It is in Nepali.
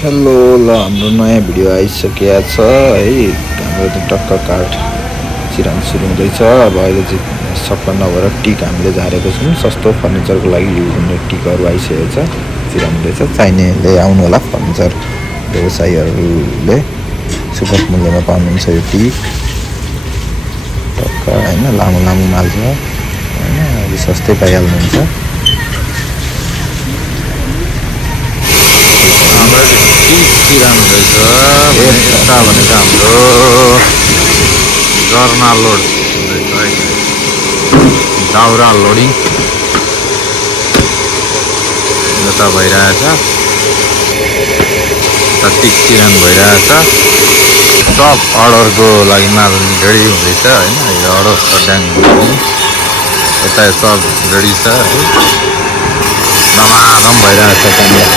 हेलो ल हाम्रो नयाँ भिडियो आइसकेको छ है। हाम्रो त टक्क काठ चिरान सुरु हुँदैछ। अब अहिले चाहिँ सबै नभएर टिक हामीले झारेको छौँ। सस्तो फर्निचरको लागि युज हुने टिकहरू आइसकेको छ, चिरान हुँदैछ। चाहिनेले आउनु होला, फर्निचर व्यवसायीहरूले सुपथ मूल्यमा पाउनुहुन्छ यो टिक टक्क होइन। लामो लामो माल छ होइन, अलि सस्तै पाइहाल्नुहुन्छ। चिरान हुँदैछ यता भनेको हाम्रो गर्ना लोड हुँदैछ अहिले, दाउरा लोडिङ यता भइरहेछ। टिक चिरान भइरहेछ। सब अर्डरको लागि माल रेडी हुँदैछ होइन। यो अर्डर छ ड्याङ यता सब रेडी छ है। धमाधम भइरहेछ त्यहाँनिर।